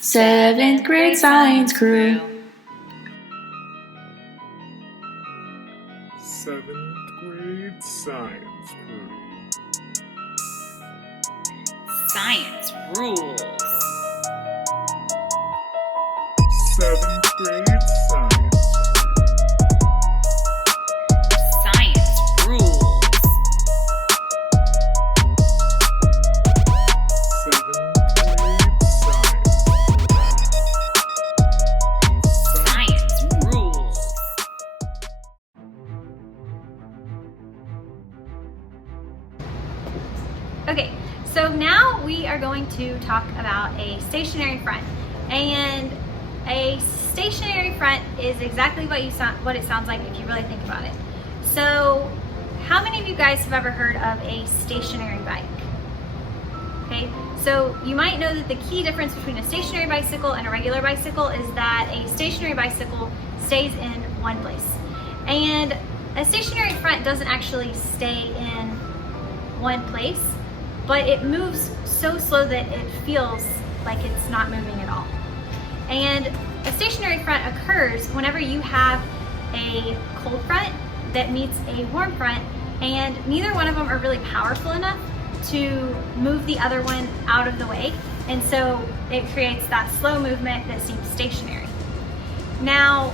Seventh grade science crew. Seventh grade science crew. Science rules. Seventh grade science. Science rules. Seventh grade science. Science rules. Okay, so now we are going to talk about a stationary front. And a stationary front is exactly what it sounds like if you really think about it. So, how many of you guys have ever heard of a stationary bike? Okay, so you might know that the key difference between a stationary bicycle and a regular bicycle is that a stationary bicycle stays in one place. And a stationary front doesn't actually stay in one place, but it moves so slow that it feels like it's not moving at all. And a stationary front occurs whenever you have a cold front that meets a warm front, and neither one of them are really powerful enough to move the other one out of the way, and so it creates that slow movement that seems stationary. Now,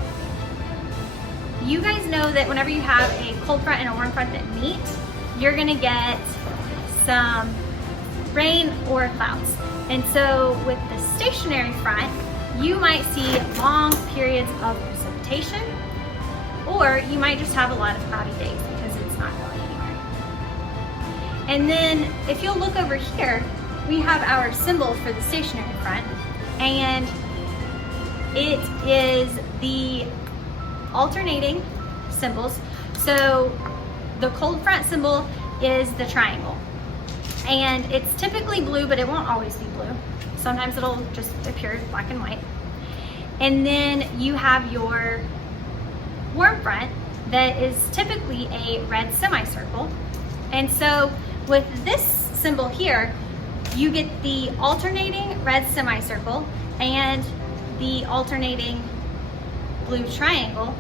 you guys know that whenever you have a cold front and a warm front that meet, you're gonna get some rain or clouds. And so with the stationary front, you might see long periods of precipitation, or you might just have a lot of cloudy days because it's not going anywhere. And then if you'll look over here, we have our symbol for the stationary front, and it is the alternating symbols. So the cold front symbol is the triangle, and it's typically blue, but it won't always be blue. Sometimes it'll just appear black and white. And then you have your warm front that is typically a red semicircle. And so with this symbol here, you get the alternating red semicircle and the alternating blue triangle.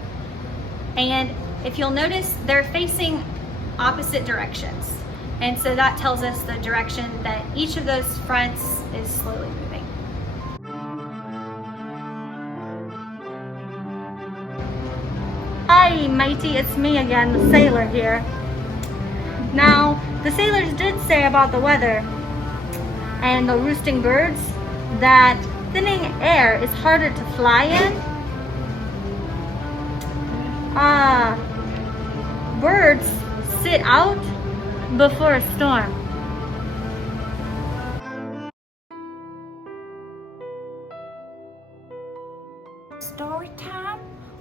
And if you'll notice, they're facing opposite directions. And so that tells us the direction that each of those fronts is slowly moving. Hi matey, it's me again, the sailor here. Now, the sailors did say about the weather and the roosting birds that thinning air is harder to fly in. Birds sit out before a storm. Story time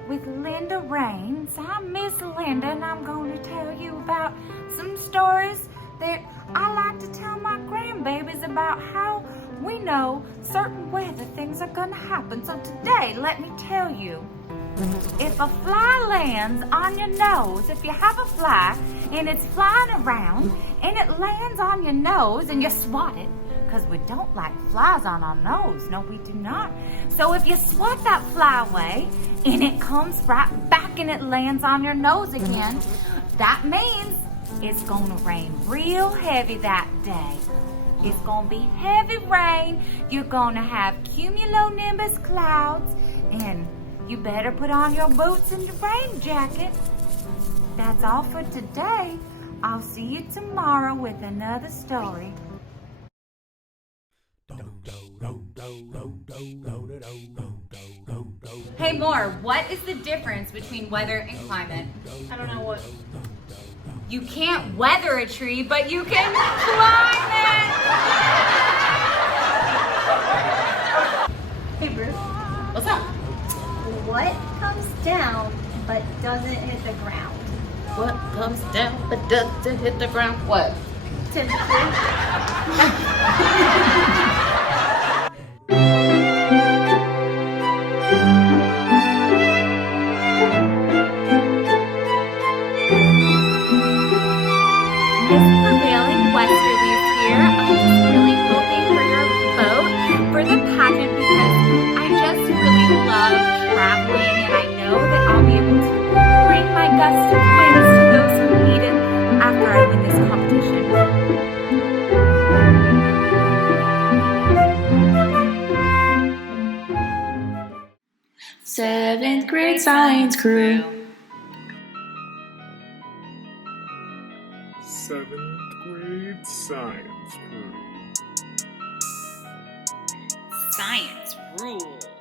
with Linda Rains. I'm Miss Linda, and I'm going to tell you about some stories that I like to tell my grandbabies about how we know certain weather things are going to happen. So today, let me tell you, if a fly lands on your nose, if you have a fly and it's flying around and it lands on your nose and you swat it, because we don't like flies on our nose. No, we do not. So if you swat that fly away and it comes right back and it lands on your nose again, that means it's going to rain real heavy that day. It's going to be heavy rain. You're going to have cumulonimbus clouds, and you better put on your boots and your rain jacket. That's all for today. I'll see you tomorrow with another story. Hey, Moore, what is the difference between weather and climate? I don't know what. You can't weather a tree, but you can climb it! Hey Bruce, What's up? what comes down but doesn't hit the ground? What comes down but doesn't hit the ground? What? Temperature. Prevailing westerlies here. I'm just really hoping for your vote for the pageant because best of wins to those who need it after I win this competition. Seventh grade science crew. 7th grade science crew. Science rules.